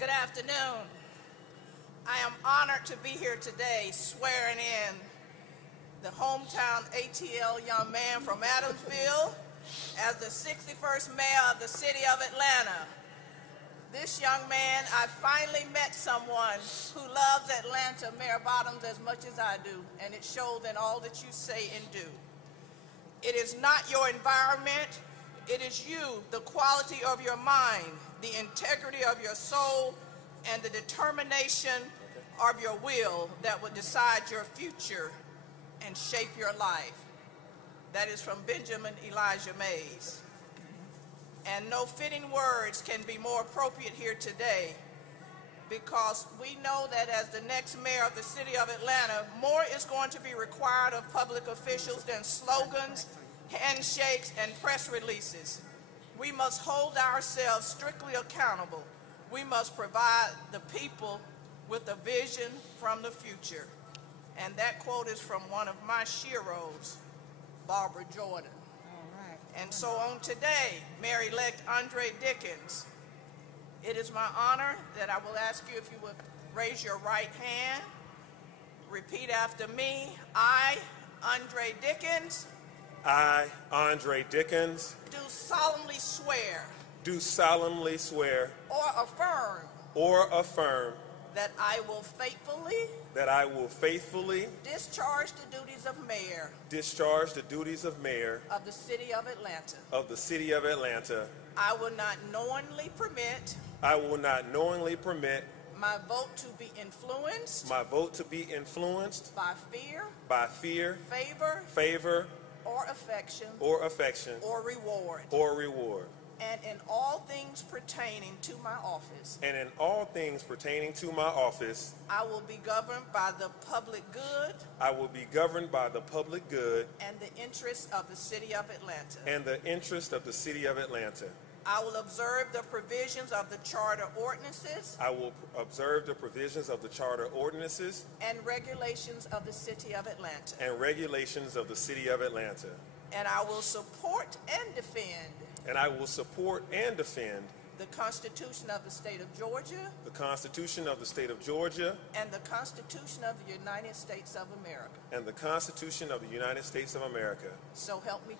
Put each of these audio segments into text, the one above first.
Good afternoon. I am honored to be here today swearing in the hometown ATL young man from Adamsville as the 61st mayor of the city of Atlanta. This young man, I finally met someone who loves Atlanta, Mayor Bottoms, as much as I do, and it shows in all that you say and do. It is not your environment, it is you, the quality of your mind, the integrity of your soul, and the determination of your will that will decide your future and shape your life. That is from Benjamin Elijah Mays. And no fitting words can be more appropriate here today, because we know that as the next mayor of the city of Atlanta, more is going to be required of public officials than slogans, handshakes, and press releases. We must hold ourselves strictly accountable. We must provide the people with a vision from the future. And that quote is from one of my sheroes, Barbara Jordan. And so on today, Mayor-elect Andre Dickens, it is my honor that I will ask you if you would raise your right hand, repeat after me. I, Andre Dickens. I, Andre Dickens. Do solemnly swear. Do solemnly swear. Or affirm. That I will faithfully. Discharge the duties of mayor. Discharge the duties of mayor. Of the city of Atlanta. Of the city of Atlanta. I will not knowingly permit. I will not knowingly permit. My vote to be influenced. My vote to be influenced. By fear. By fear. Favor. Or affection. Or reward. And in all things pertaining to my office. I will be governed by the public good. And the interests of the city of Atlanta. I will observe the provisions of the charter ordinances. And regulations of the city of Atlanta. And I will support and defend. The Constitution of the State of Georgia. And the Constitution of the United States of America. So help me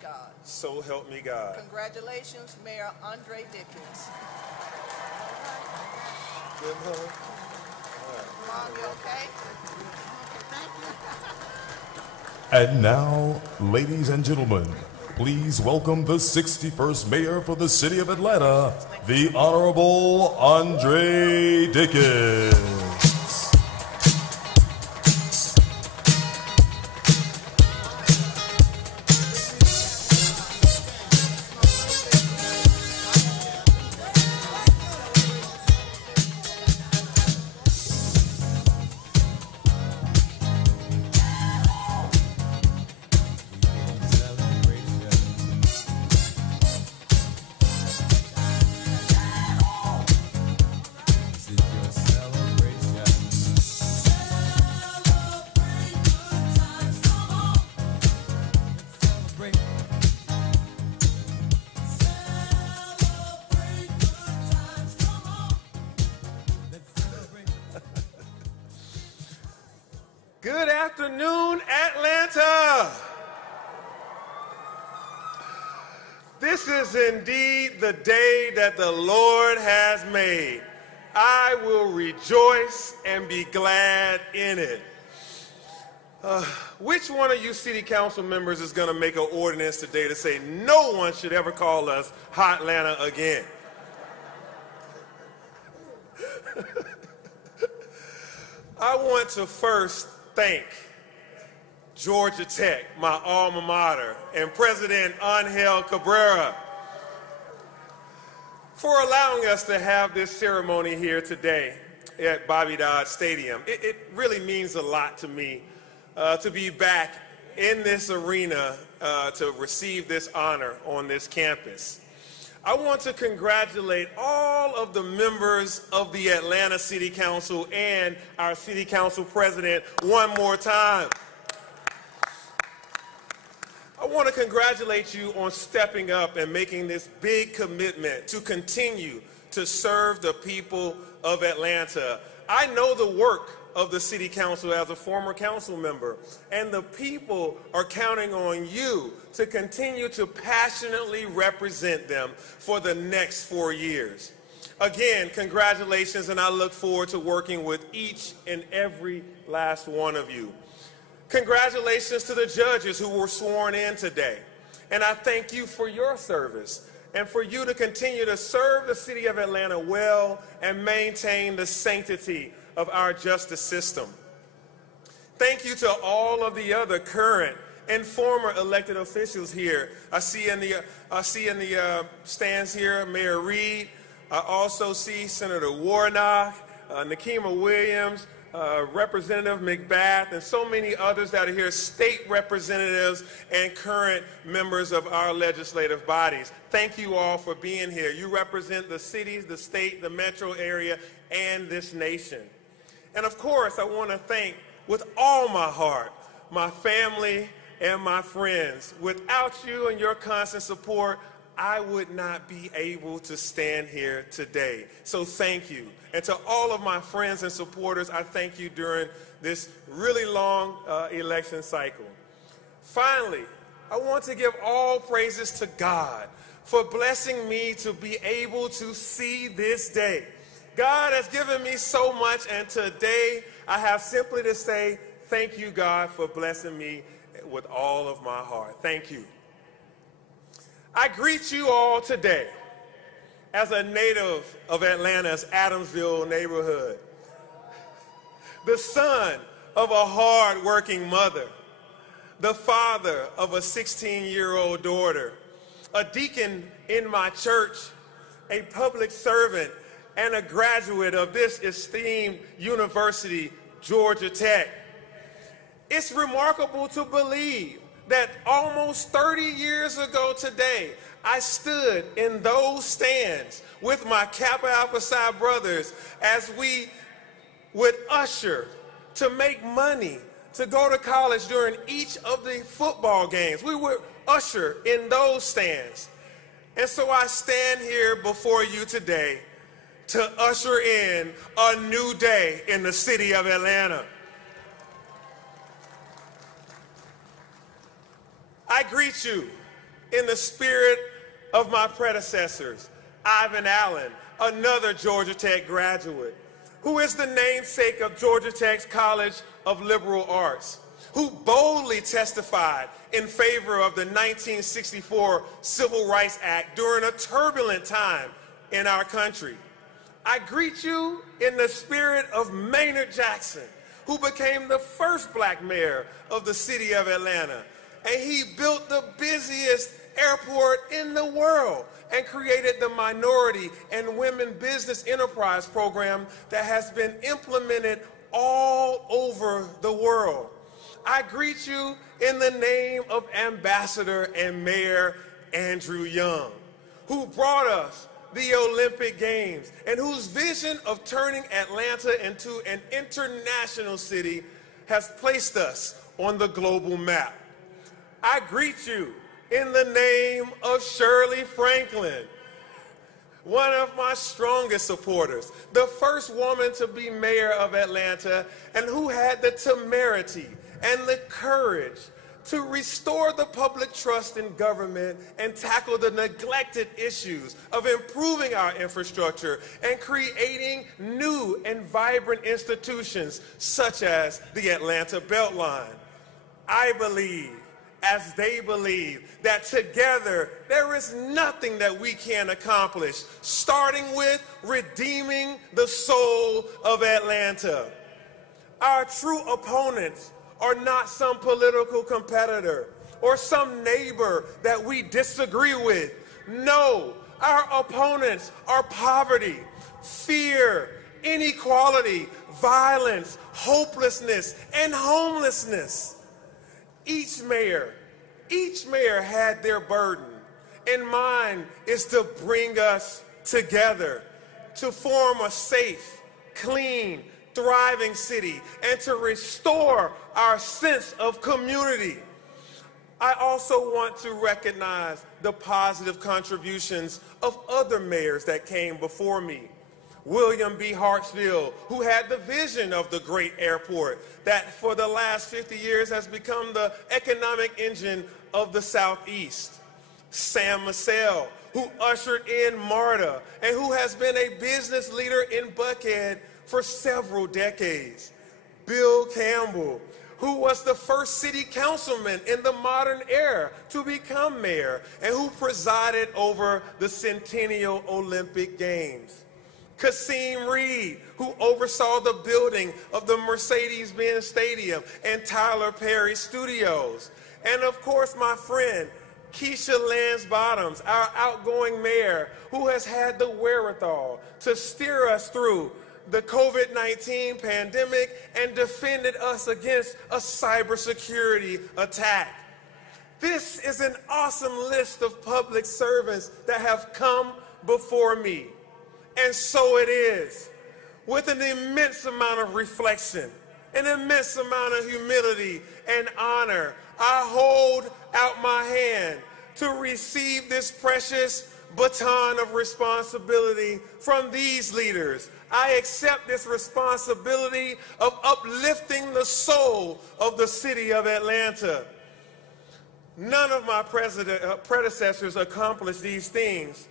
God. Congratulations, Mayor Andre Dickens. Good hug. Mom, you okay? Thank you. And now, ladies and gentlemen, please welcome the 61st Mayor for the City of Atlanta, the Honorable Andre Dickens. Good afternoon, Atlanta. This is indeed the day that the Lord has made. I will rejoice and be glad in it. Which one of you city council members is going to make an ordinance today to say no one should ever call us Hot Atlanta again? I want to first thank Georgia Tech, my alma mater, and President Angel Cabrera for allowing us to have this ceremony here today at Bobby Dodd Stadium. It really means a lot to me to be back in this arena to receive this honor on this campus. I want to congratulate all of the members of the Atlanta City Council and our City Council President one more time. I want to congratulate you on stepping up and making this big commitment to continue to serve the people of Atlanta. I know the work of the City Council as a former council member, and the people are counting on you to continue to passionately represent them for the next 4 years. Again, congratulations, and I look forward to working with each and every last one of you. Congratulations to the judges who were sworn in today, and I thank you for your service and for you to continue to serve the city of Atlanta well and maintain the sanctity of our justice system. Thank you to all of the other current and former elected officials here. I see in the stands here Mayor Reed. I also see Senator Warnock, Nakima Williams, Representative McBath, and so many others that are here, state representatives and current members of our legislative bodies. Thank you all for being here. You represent the cities, the state, the metro area, and this nation. And of course, I want to thank with all my heart my family and my friends. Without you and your constant support, I would not be able to stand here today. So thank you. And to all of my friends and supporters, I thank you during this really long election cycle. Finally, I want to give all praises to God for blessing me to be able to see this day. God has given me so much, and today I have simply to say, thank you, God, for blessing me with all of my heart. Thank you. I greet you all today as a native of Atlanta's Adamsville neighborhood, the son of a hard-working mother, the father of a 16-year-old daughter, a deacon in my church, a public servant, and a graduate of this esteemed university, Georgia Tech. It's remarkable to believe that almost 30 years ago today, I stood in those stands with my Kappa Alpha Psi brothers as we would usher to make money to go to college during each of the football games. We would usher in those stands. And so I stand here before you today to usher in a new day in the city of Atlanta. I greet you in the spirit of my predecessors, Ivan Allen, another Georgia Tech graduate, who is the namesake of Georgia Tech's College of Liberal Arts, who boldly testified in favor of the 1964 Civil Rights Act during a turbulent time in our country. I greet you in the spirit of Maynard Jackson, who became the first black mayor of the city of Atlanta. And he built the busiest airport in the world and created the Minority and Women Business Enterprise Program that has been implemented all over the world. I greet you in the name of Ambassador and Mayor Andrew Young, who brought us the Olympic Games and whose vision of turning Atlanta into an international city has placed us on the global map. I greet you in the name of Shirley Franklin, one of my strongest supporters, the first woman to be mayor of Atlanta, and who had the temerity and the courage to restore the public trust in government and tackle the neglected issues of improving our infrastructure and creating new and vibrant institutions such as the Atlanta Beltline. I believe, as they believe, that together there is nothing that we can't accomplish, starting with redeeming the soul of Atlanta. Our true opponents are not some political competitor or some neighbor that we disagree with. No, our opponents are poverty, fear, inequality, violence, hopelessness, and homelessness. Each mayor had their burden, and mine is to bring us together to form a safe, clean, thriving city and to restore our sense of community. I also want to recognize the positive contributions of other mayors that came before me. William B. Hartsfield, who had the vision of the great airport that for the last 50 years has become the economic engine of the Southeast. Sam Massell, who ushered in MARTA and who has been a business leader in Buckhead for several decades. Bill Campbell, who was the first city councilman in the modern era to become mayor and who presided over the Centennial Olympic Games. Kasim Reed, who oversaw the building of the Mercedes-Benz Stadium and Tyler Perry Studios. And of course, my friend, Keisha Lance Bottoms, our outgoing mayor, who has had the wherewithal to steer us through the COVID-19 pandemic and defended us against a cybersecurity attack. This is an awesome list of public servants that have come before me. And so it is, with an immense amount of reflection, an immense amount of humility and honor, I hold out my hand to receive this precious baton of responsibility from these leaders. I accept this responsibility of uplifting the soul of the city of Atlanta. None of my predecessors accomplished these things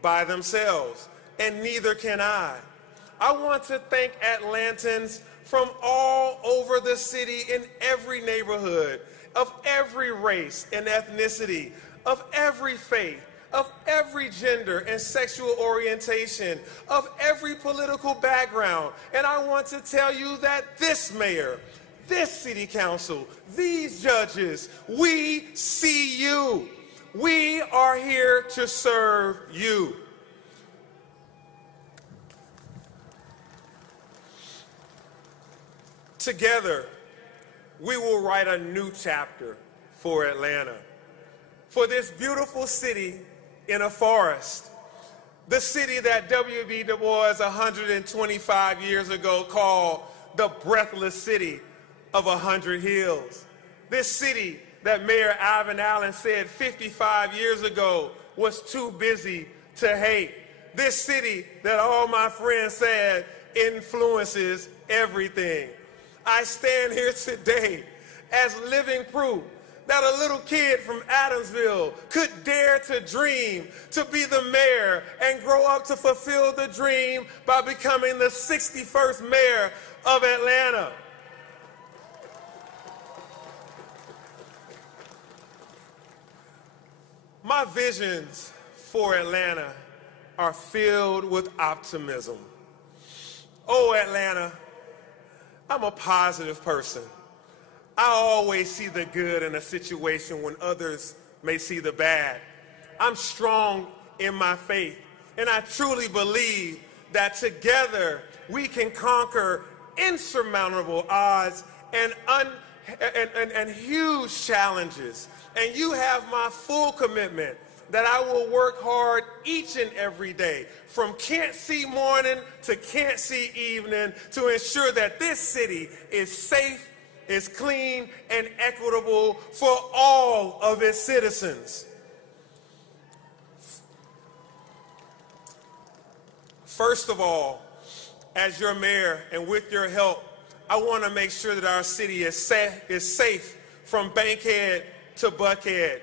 by themselves, and neither can I. I want to thank Atlantans from all over the city in every neighborhood, of every race and ethnicity, of every faith, of every gender and sexual orientation, of every political background. And I want to tell you that this mayor, this city council, these judges, we see you. We are here to serve you. Together, we will write a new chapter for Atlanta, for this beautiful city in a forest, the city that W.B. Du Bois 125 years ago called the breathless city of 100 hills. This city that Mayor Ivan Allen said 55 years ago was too busy to hate. This city that all my friends said influences everything. I stand here today as living proof that a little kid from Adamsville could dare to dream to be the mayor and grow up to fulfill the dream by becoming the 61st mayor of Atlanta. My visions for Atlanta are filled with optimism. Oh, Atlanta, I'm a positive person. I always see the good in a situation when others may see the bad. I'm strong in my faith, and I truly believe that together we can conquer insurmountable odds and huge challenges. And you have my full commitment that I will work hard each and every day, from can't see morning to can't see evening, to ensure that this city is safe, is clean, and equitable for all of its citizens. First of all, as your mayor and with your help, I want to make sure that our city is safe from Bankhead to Buckhead.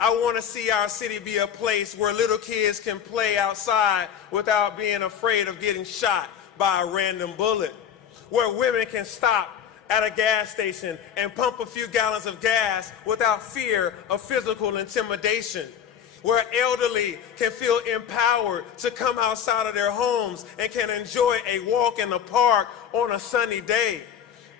I want to see our city be a place where little kids can play outside without being afraid of getting shot by a random bullet, where women can stop at a gas station and pump a few gallons of gas without fear of physical intimidation, where elderly can feel empowered to come outside of their homes and can enjoy a walk in the park on a sunny day.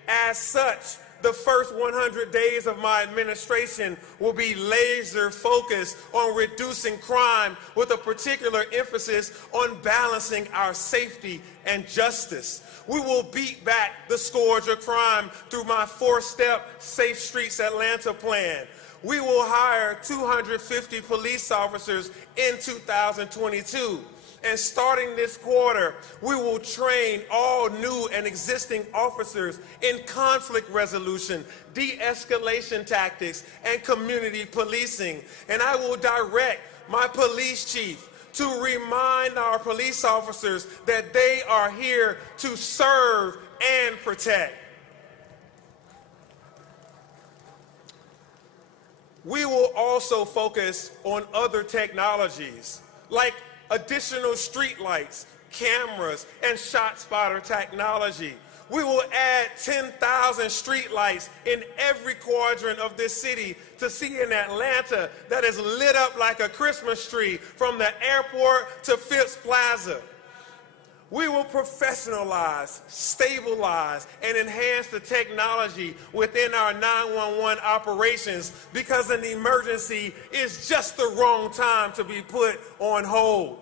As such, the first 100 days of my administration will be laser focused on reducing crime, with a particular emphasis on balancing our safety and justice. We will beat back the scourge of crime through my 4-step Safe Streets Atlanta plan. We will hire 250 police officers in 2022. And starting this quarter, we will train all new and existing officers in conflict resolution, de-escalation tactics, and community policing. And I will direct my police chief to remind our police officers that they are here to serve and protect. We will also focus on other technologies like additional street lights, cameras, and shot spotter technology. We will add 10,000 street lights in every quadrant of this city to see an Atlanta that is lit up like a Christmas tree from the airport to Phipps Plaza. We will professionalize, stabilize, and enhance the technology within our 911 operations because an emergency is just the wrong time to be put on hold.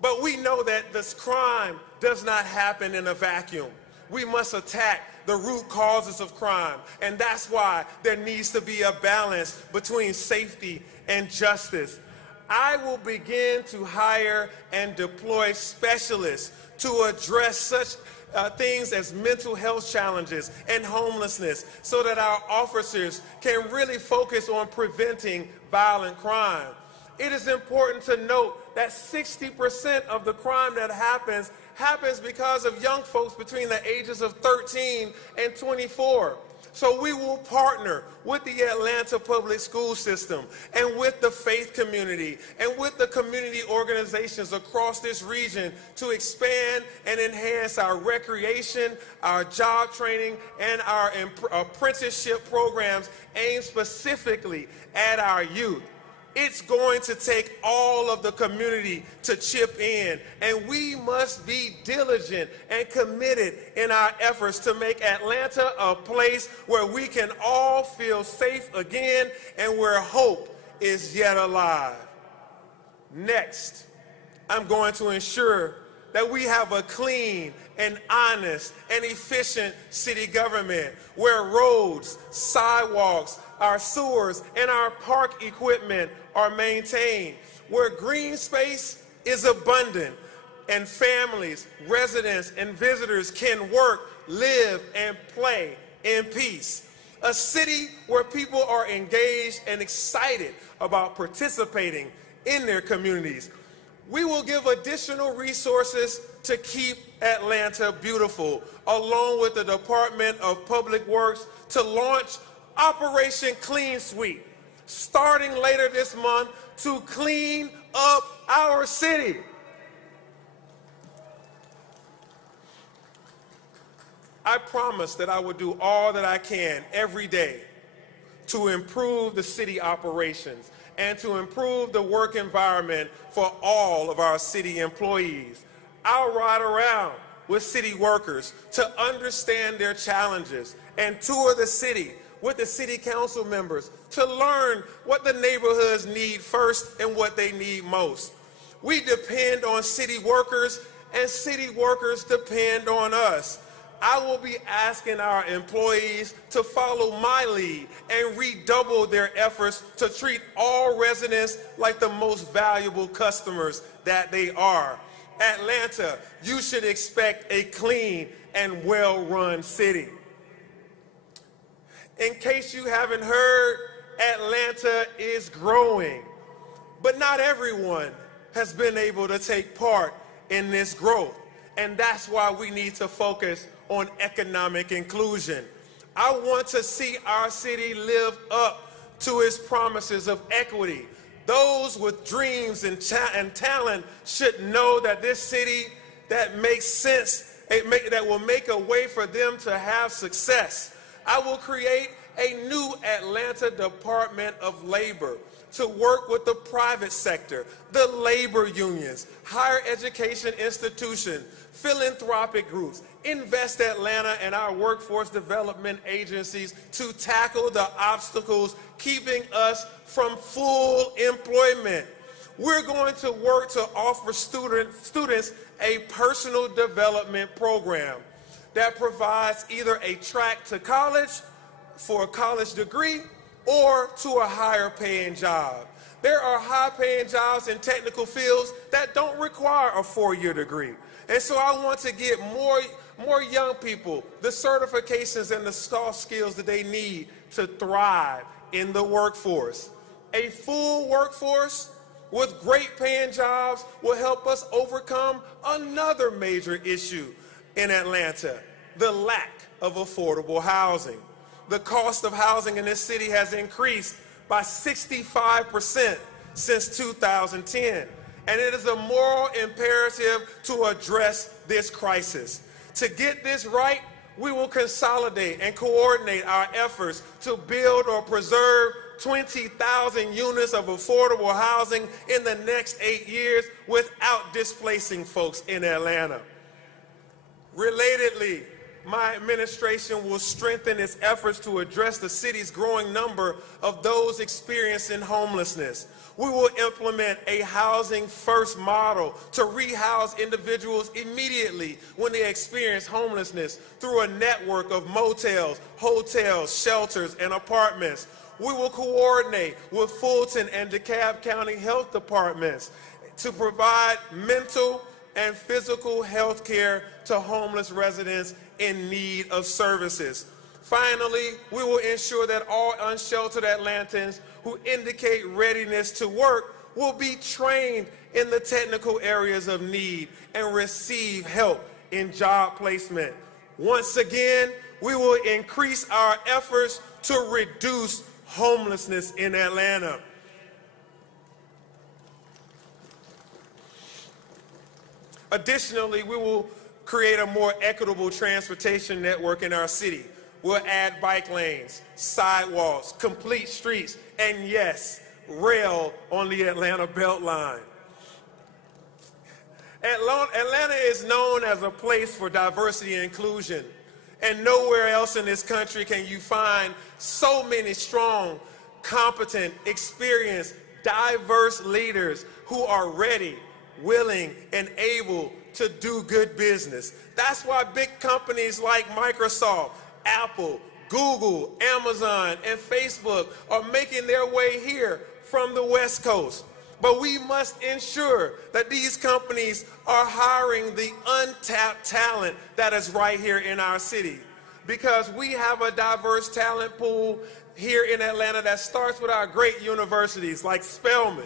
But we know that this crime does not happen in a vacuum. We must attack the root causes of crime, and that's why there needs to be a balance between safety and justice. I will begin to hire and deploy specialists to address such things as mental health challenges and homelessness so that our officers can really focus on preventing violent crime. It is important to note that 60% of the crime that happens because of young folks between the ages of 13 and 24. So we will partner with the Atlanta public school system and with the faith community and with the community organizations across this region to expand and enhance our recreation, our job training, and our apprenticeship programs aimed specifically at our youth. It's going to take all of the community to chip in, and we must be diligent and committed in our efforts to make Atlanta a place where we can all feel safe again and where hope is yet alive. Next, I'm going to ensure that we have a clean and honest and efficient city government where roads, sidewalks, our sewers, and our park equipment are maintained, where green space is abundant, and families, residents, and visitors can work, live, and play in peace. A city where people are engaged and excited about participating in their communities. We will give additional resources to keep Atlanta beautiful, along with the Department of Public Works, to launch Operation Clean Sweep, starting later this month, to clean up our city. I promise that I will do all that I can every day to improve the city operations and to improve the work environment for all of our city employees. I'll ride around with city workers to understand their challenges and tour the city with the city council members to learn what the neighborhoods need first and what they need most. We depend on city workers, and city workers depend on us. I will be asking our employees to follow my lead and redouble their efforts to treat all residents like the most valuable customers that they are. Atlanta, you should expect a clean and well-run city. In case you haven't heard, Atlanta is growing, but not everyone has been able to take part in this growth, and that's why we need to focus on economic inclusion. I want to see our city live up to its promises of equity. Those with dreams and talent should know that this city that makes sense, that will make a way for them to have success. I will create a new Atlanta Department of Labor to work with the private sector, the labor unions, higher education institutions, philanthropic groups, Invest Atlanta and our workforce development agencies to tackle the obstacles keeping us from full employment. We're going to work to offer students a personal development program that provides either a track to college for a college degree or to a higher paying job. There are high paying jobs in technical fields that don't require a 4-year degree. And so I want to get more young people the certifications and the soft skills that they need to thrive in the workforce. A full workforce with great paying jobs will help us overcome another major issue in Atlanta, the lack of affordable housing. The cost of housing in this city has increased by 65% since 2010, and it is a moral imperative to address this crisis. To get this right, we will consolidate and coordinate our efforts to build or preserve 20,000 units of affordable housing in the next 8 years without displacing folks in Atlanta. Relatedly, my administration will strengthen its efforts to address the city's growing number of those experiencing homelessness. We will implement a housing-first model to rehouse individuals immediately when they experience homelessness through a network of motels, hotels, shelters, and apartments. We will coordinate with Fulton and DeKalb County health departments to provide mental and physical health care to homeless residents in need of services. Finally, we will ensure that all unsheltered Atlantans who indicate readiness to work will be trained in the technical areas of need and receive help in job placement. Once again, we will increase our efforts to reduce homelessness in Atlanta. Additionally, we will create a more equitable transportation network in our city. We'll add bike lanes, sidewalks, complete streets, and yes, rail on the Atlanta Beltline. Atlanta is known as a place for diversity and inclusion, and nowhere else in this country can you find so many strong, competent, experienced, diverse leaders who are ready, willing, and able to do good business. That's why big companies like Microsoft, Apple, Google, Amazon, and Facebook are making their way here from the West Coast. But we must ensure that these companies are hiring the untapped talent that is right here in our city, because we have a diverse talent pool here in Atlanta that starts with our great universities like Spelman,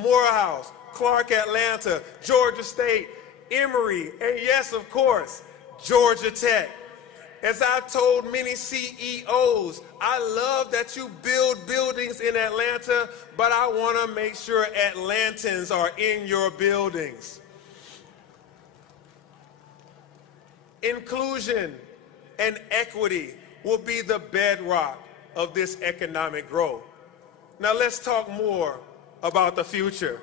Morehouse, Clark Atlanta, Georgia State, Emory, and yes, of course, Georgia Tech. As I told many CEOs, I love that you build buildings in Atlanta, but I want to make sure Atlantans are in your buildings. Inclusion and equity will be the bedrock of this economic growth. Now let's talk more about the future.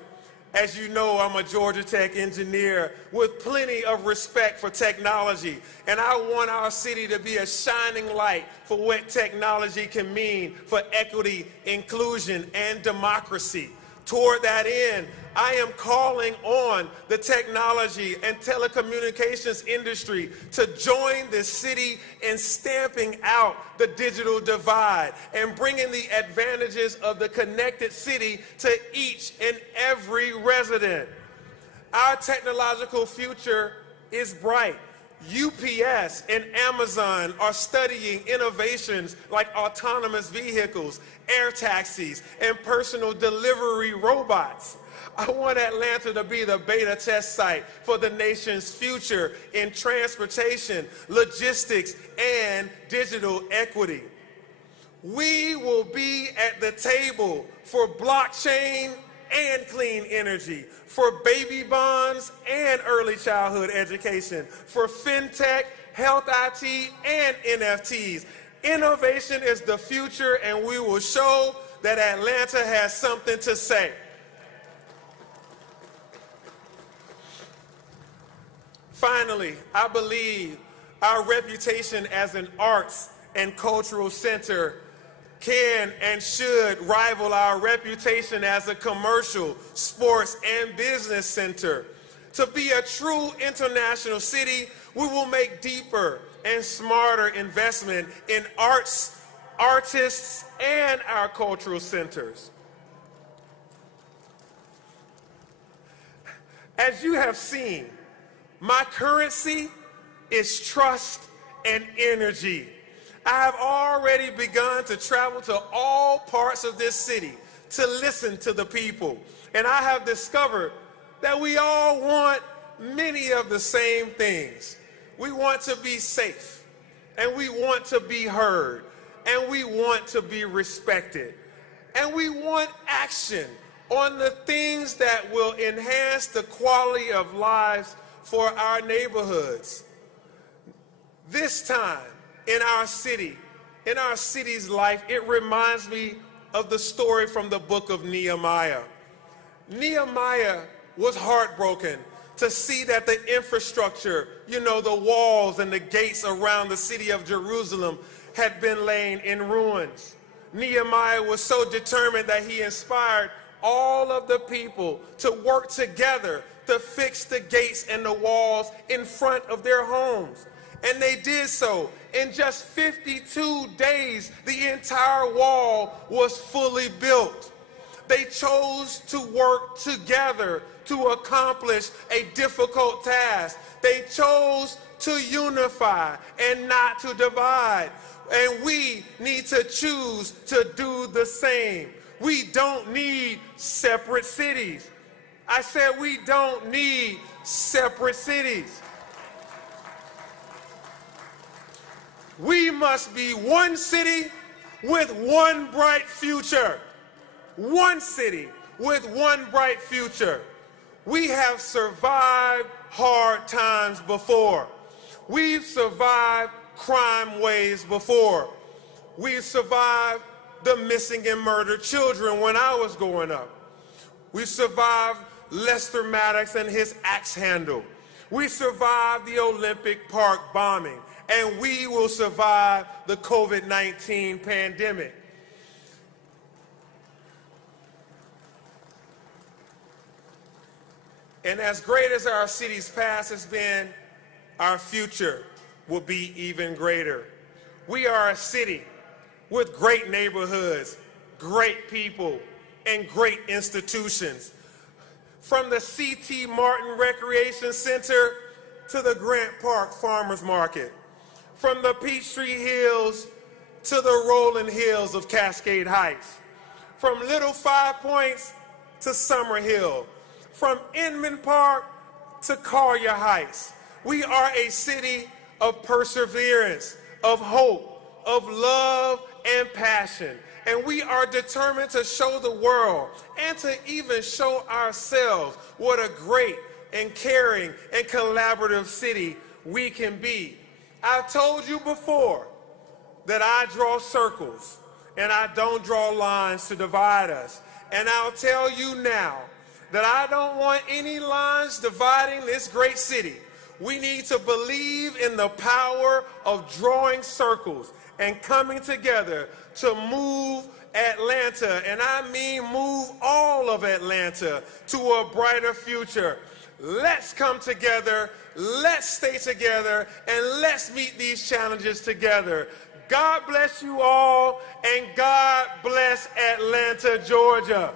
As you know, I'm a Georgia Tech engineer with plenty of respect for technology, and I want our city to be a shining light for what technology can mean for equity, inclusion, and democracy. Toward that end, I am calling on the technology and telecommunications industry to join the city in stamping out the digital divide and bringing the advantages of the connected city to each and every resident. Our technological future is bright. UPS and Amazon are studying innovations like autonomous vehicles, air taxis, and personal delivery robots. I want Atlanta to be the beta test site for the nation's future in transportation, logistics, and digital equity. We will be at the table for blockchain and clean energy, for baby bonds and early childhood education, for fintech, health IT, and NFTs. Innovation is the future, and we will show that Atlanta has something to say. Finally, I believe our reputation as an arts and cultural center can and should rival our reputation as a commercial, sports, and business center. To be a true international city, we will make deeper and smarter investment in arts, artists, and our cultural centers. As you have seen, my currency is trust and energy. I have already begun to travel to all parts of this city to listen to the people. And I have discovered that we all want many of the same things. We want to be safe, and we want to be heard, and we want to be respected, and we want action on the things that will enhance the quality of lives for our neighborhoods. This time in our city, in our city's life, it reminds me of the story from the book of Nehemiah. Nehemiah was heartbroken to see that the infrastructure, the walls and the gates around the city of Jerusalem had been laying in ruins. Nehemiah was so determined that he inspired all of the people to work together to fix the gates and the walls in front of their homes. And they did so. In just 52 days, the entire wall was fully built. They chose to work together to accomplish a difficult task. They chose to unify and not to divide. And we need to choose to do the same. We don't need separate cities. I said we don't need separate cities. We must be one city with one bright future. One city with one bright future. We have survived hard times before. We've survived crime waves before. We've survived the missing and murdered children when I was growing up. We survived Lester Maddox and his axe handle. We survived the Olympic Park bombing, and we will survive the COVID-19 pandemic. And as great as our city's past has been, our future will be even greater. We are a city with great neighborhoods, great people, and great institutions. From the C.T. Martin Recreation Center to the Grant Park Farmers Market. From the Peachtree Hills to the rolling hills of Cascade Heights. From Little Five Points to Summer Hill. From Inman Park to Collier Heights. We are a city of perseverance, of hope, of love and passion. And we are determined to show the world and to even show ourselves what a great and caring and collaborative city we can be. I've told you before that I draw circles and I don't draw lines to divide us. And I'll tell you now that I don't want any lines dividing this great city. We need to believe in the power of drawing circles and coming together to move Atlanta, and I mean move all of Atlanta, to a brighter future. Let's come together, let's stay together, and let's meet these challenges together. God bless you all, and God bless Atlanta, Georgia.